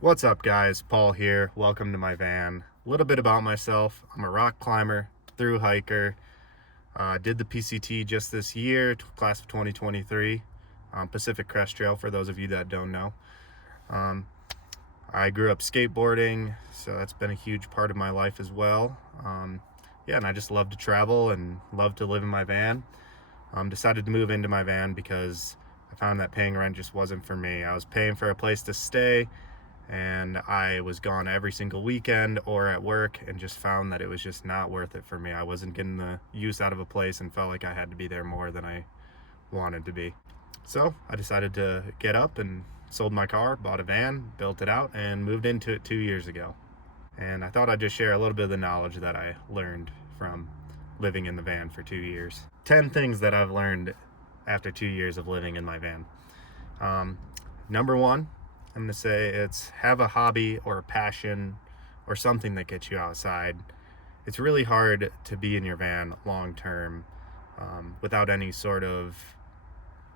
What's up, guys? Paul here. Welcome to my van. A little bit about myself. I'm a rock climber, through hiker. Did the PCT just this year, class of 2023, Pacific Crest Trail, for those of you that don't know. Um, I grew up skateboarding, so that's been a huge part of my life as well. Yeah, and I just love to travel and love to live in my van. Decided to move into my van because I found that paying rent just wasn't for me. I was paying for a place to stay, and I was gone every single weekend or at work, and just found that it was just not worth it for me. I wasn't getting the use out of a place and felt like I had to be there more than I wanted to be. So I decided to get up and sold my car, bought a van, built it out, and moved into it 2 years ago. And I thought I'd just share a little bit of the knowledge that I learned from living in the van for 2 years. 10 things that I've learned after 2 years of living in my van. Number one, I'm going to say it's have a hobby or a passion or something that gets you outside. It's really hard to be in your van long term without any sort of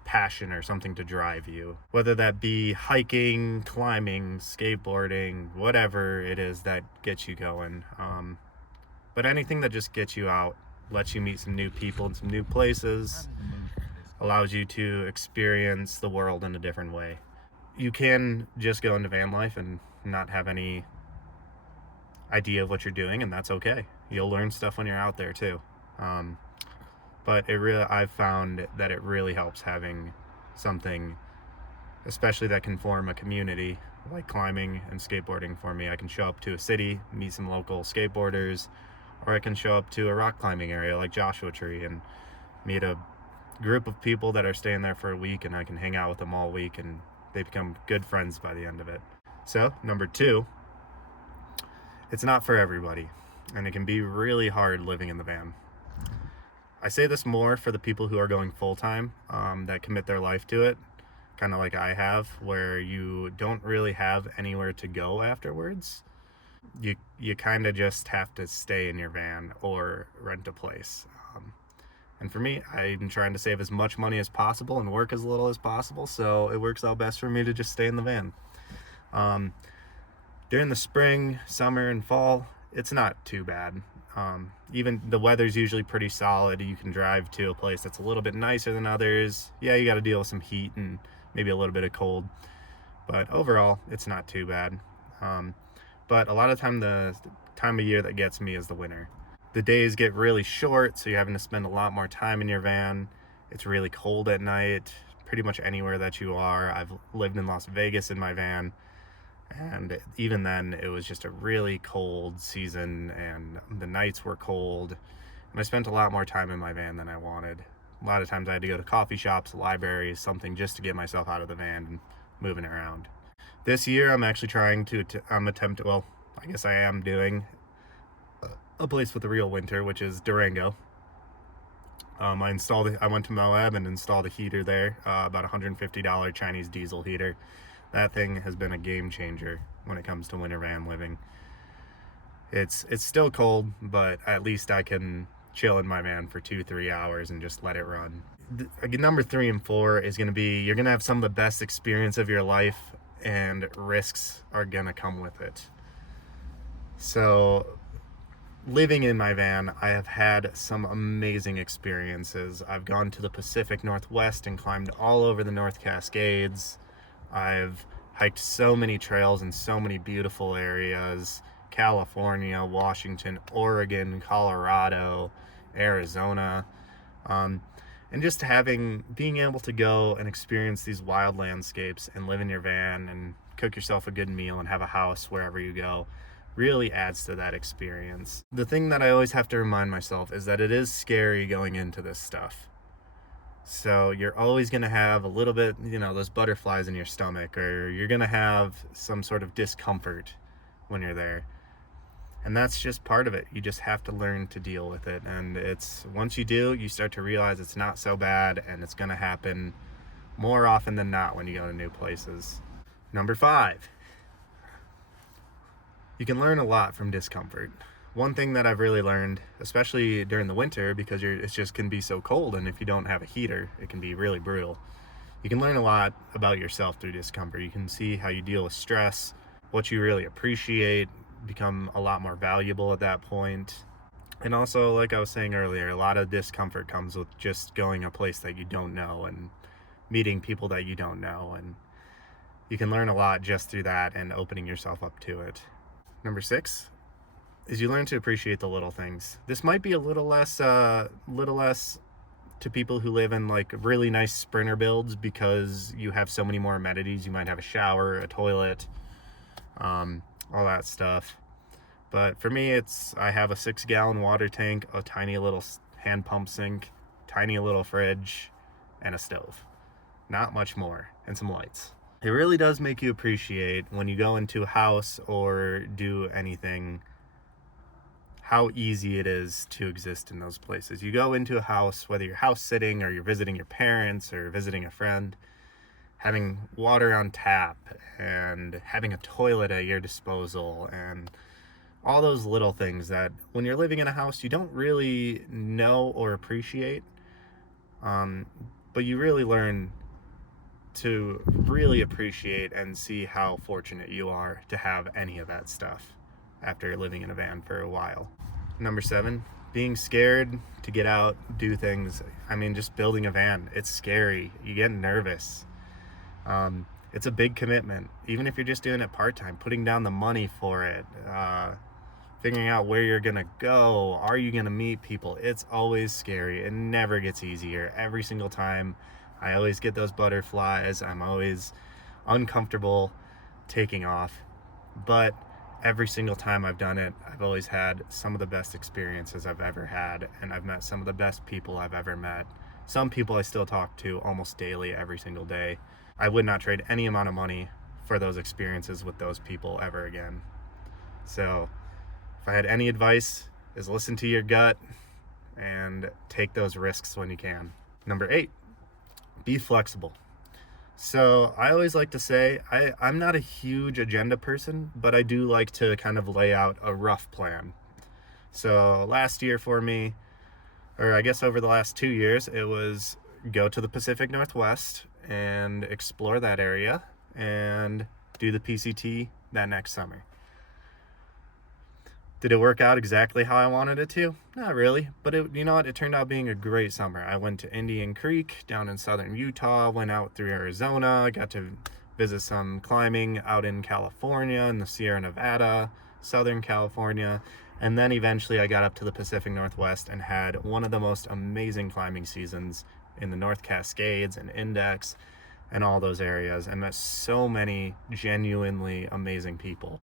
passion or something to drive you, whether that be hiking, climbing, skateboarding, whatever it is that gets you going. But anything that just gets you out, lets you meet some new people and some new places, allows you to experience the world in a different way. You can just go into van life and not have any idea of what you're doing, and that's okay. You'll learn stuff when you're out there too. But I've found that it really helps having something, especially that can form a community, like climbing and skateboarding for me. I can show up to a city, meet some local skateboarders, or I can show up to a rock climbing area like Joshua Tree and meet a group of people that are staying there for a week, and I can hang out with them all week, and they become good friends by the end of it. So, number two, it's not for everybody, and it can be really hard living in the van. I say this more for the people who are going full-time, that commit their life to it, kind of like I have, where you don't really have anywhere to go afterwards. You kind of just have to stay in your van or rent a place. And for me, I'm trying to save as much money as possible and work as little as possible, so it works out best for me to just stay in the van. During the spring, summer, and fall, it's not too bad. Even the weather's usually pretty solid. You can drive to a place that's a little bit nicer than others. Yeah, you got to deal with some heat and maybe a little bit of cold, but overall, it's not too bad. But a lot of the time of year that gets me is the winter. The days get really short, so you're having to spend a lot more time in your van. It's really cold at night, pretty much anywhere that you are. I've lived in Las Vegas in my van, and even then, it was just a really cold season, and the nights were cold. And I spent a lot more time in my van than I wanted. A lot of times I had to go to coffee shops, libraries, something just to get myself out of the van and moving around. This year, I'm actually trying to, well, I guess I am doing a place with a real winter, which is Durango. I went to Moab and installed a heater there, about $150 Chinese diesel heater. That thing has been a game changer when it comes to winter van living. It's still cold, but at least I can chill in my van for 2-3 hours and just let it run. Number 3 and 4 is going to be, you're going to have some of the best experience of your life, and risks are going to come with it. So living in my van, I have had some amazing experiences. I've gone to the Pacific Northwest and climbed all over the North Cascades. I've hiked so many trails in so many beautiful areas: California, Washington, Oregon, Colorado, Arizona. And just being able to go and experience these wild landscapes and live in your van and cook yourself a good meal and have a house wherever you go really adds to that experience. The thing that I always have to remind myself is that it is scary going into this stuff. So you're always going to have a little bit, those butterflies in your stomach, or you're going to have some sort of discomfort when you're there. And that's just part of it. You just have to learn to deal with it. And once you do, you start to realize it's not so bad, and it's going to happen more often than not when you go to new places. Number 5, you can learn a lot from discomfort. One thing that I've really learned, especially during the winter, because it just can be so cold, and if you don't have a heater, it can be really brutal. You can learn a lot about yourself through discomfort. You can see how you deal with stress, what you really appreciate become a lot more valuable at that point. And also, like I was saying earlier, a lot of discomfort comes with just going a place that you don't know and meeting people that you don't know, and you can learn a lot just through that and opening yourself up to it. Number 6 is you learn to appreciate the little things. This might be a little less to people who live in like really nice sprinter builds, because you have so many more amenities. You might have a shower, a toilet, all that stuff. But for me, I have a 6-gallon water tank, a tiny little hand pump sink, tiny little fridge, and a stove. Not much more, and some lights. It really does make you appreciate when you go into a house or do anything, how easy it is to exist in those places. You go into a house, whether you're house sitting or you're visiting your parents or visiting a friend, having water on tap and having a toilet at your disposal, and all those little things that when you're living in a house you don't really know or appreciate, but you really learn to really appreciate and see how fortunate you are to have any of that stuff after living in a van for a while. Number 7, being scared to get out, do things. I mean, just building a van, it's scary. You get nervous. It's a big commitment. Even if you're just doing it part-time, putting down the money for it, figuring out where you're gonna go, are you gonna meet people? It's always scary. It never gets easier. Every single time, I always get those butterflies. I'm always uncomfortable taking off. But every single time I've done it, I've always had some of the best experiences I've ever had, and I've met some of the best people I've ever met. Some people I still talk to almost daily, every single day. I would not trade any amount of money for those experiences with those people ever again. So if I had any advice, is listen to your gut and take those risks when you can. Number 8, be flexible. So I always like to say, I'm not a huge agenda person, but I do like to kind of lay out a rough plan. So last year for me, or I guess over the last 2 years, it was go to the Pacific Northwest and explore that area and do the PCT that next summer. Did it work out exactly how I wanted it to? Not really, but you know what? It turned out being a great summer. I went to Indian Creek down in southern Utah, went out through Arizona, got to visit some climbing out in California, in the Sierra Nevada, Southern California, and then eventually I got up to the Pacific Northwest and had one of the most amazing climbing seasons in the North Cascades and Index and all those areas, and met so many genuinely amazing people.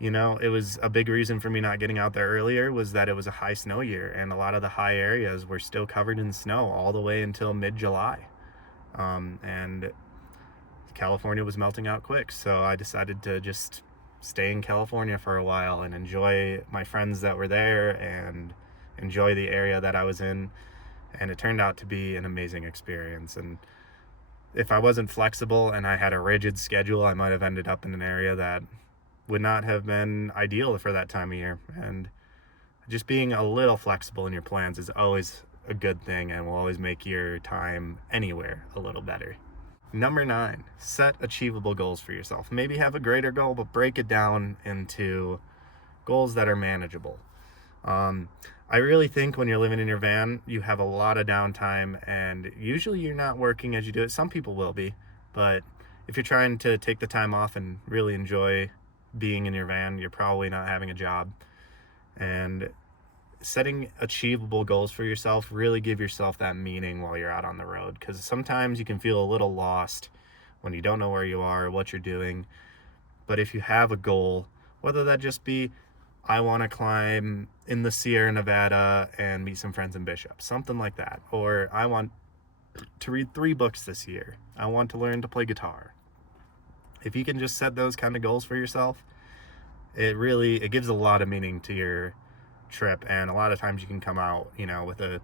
You know, it was a big reason for me not getting out there earlier was that it was a high snow year, and a lot of the high areas were still covered in snow all the way until mid-July. And California was melting out quick, so I decided to just stay in California for a while and enjoy my friends that were there and enjoy the area that I was in. And it turned out to be an amazing experience. And if I wasn't flexible and I had a rigid schedule, I might have ended up in an area that would not have been ideal for that time of year. And just being a little flexible in your plans is always a good thing and will always make your time anywhere a little better. Number 9, set achievable goals for yourself. Maybe have a greater goal, but break it down into goals that are manageable. I really think when you're living in your van, you have a lot of downtime, and usually you're not working as you do it. Some people will be, but if you're trying to take the time off and really enjoy being in your van, you're probably not having a job. And setting achievable goals for yourself, really give yourself that meaning while you're out on the road, because sometimes you can feel a little lost when you don't know where you are, what you're doing. But if you have a goal, whether that just be, I want to climb in the Sierra Nevada and meet some friends in Bishop, something like that, or I want to read 3 books this year, I want to learn to play guitar. If you can just set those kind of goals for yourself, it gives a lot of meaning to your trip, and a lot of times you can come out, with a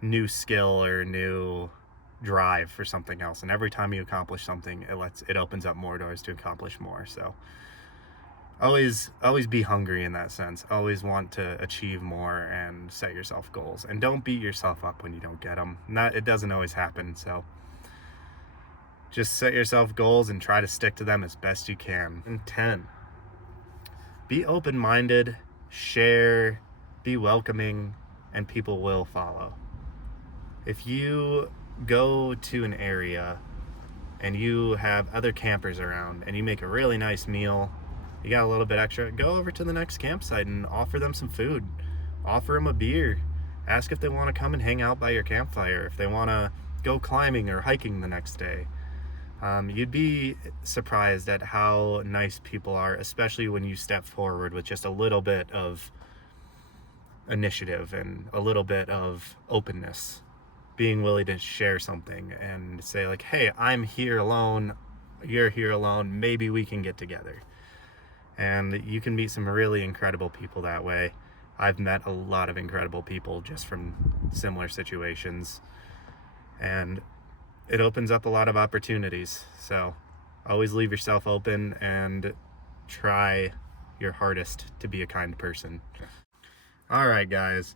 new skill or new drive for something else, and every time you accomplish something, it opens up more doors to accomplish more. So always be hungry in that sense. Always want to achieve more and set yourself goals, and don't beat yourself up when you don't get them. It doesn't always happen, so Just set yourself goals and try to stick to them as best you can. And 10, be open-minded, share, be welcoming, and people will follow. If you go to an area and you have other campers around and you make a really nice meal, you got a little bit extra, go over to the next campsite and offer them some food. Offer them a beer. Ask if they want to come and hang out by your campfire, if they want to go climbing or hiking the next day. You'd be surprised at how nice people are, especially when you step forward with just a little bit of initiative and a little bit of openness. Being willing to share something and say like, hey, I'm here alone, you're here alone, maybe we can get together. And you can meet some really incredible people that way. I've met a lot of incredible people just from similar situations, and it opens up a lot of opportunities. So always leave yourself open and try your hardest to be a kind person. All right, guys,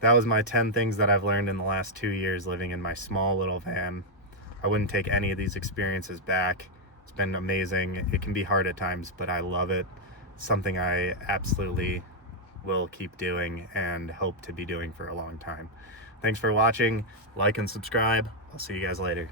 that was my 10 things that I've learned in the last 2 years living in my small little van. I wouldn't take any of these experiences back. It's been amazing. It can be hard at times, but I love it. Something I absolutely will keep doing and hope to be doing for a long time. Thanks for watching. Like and subscribe. I'll see you guys later.